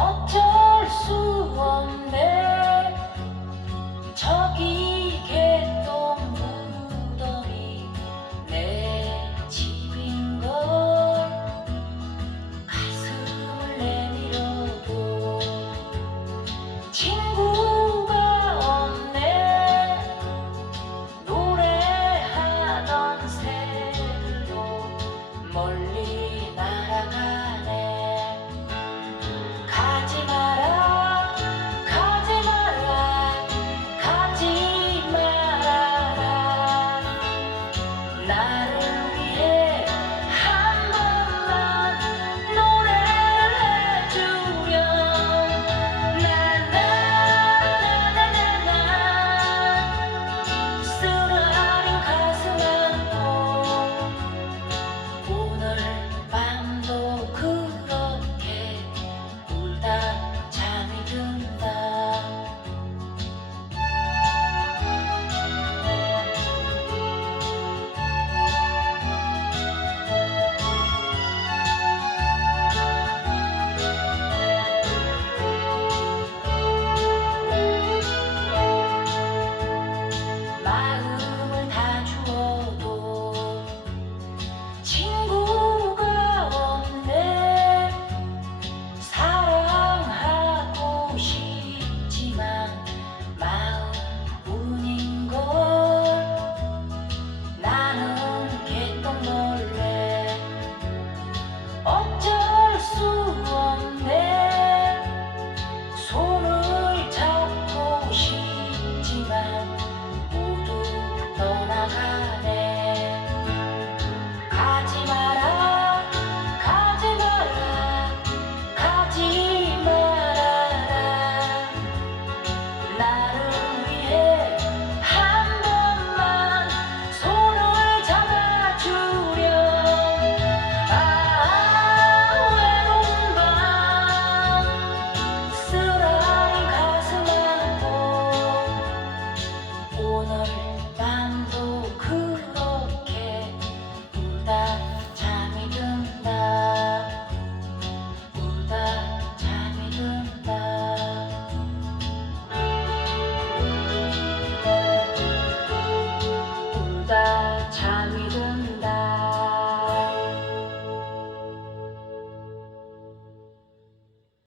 어쩔 수 없네.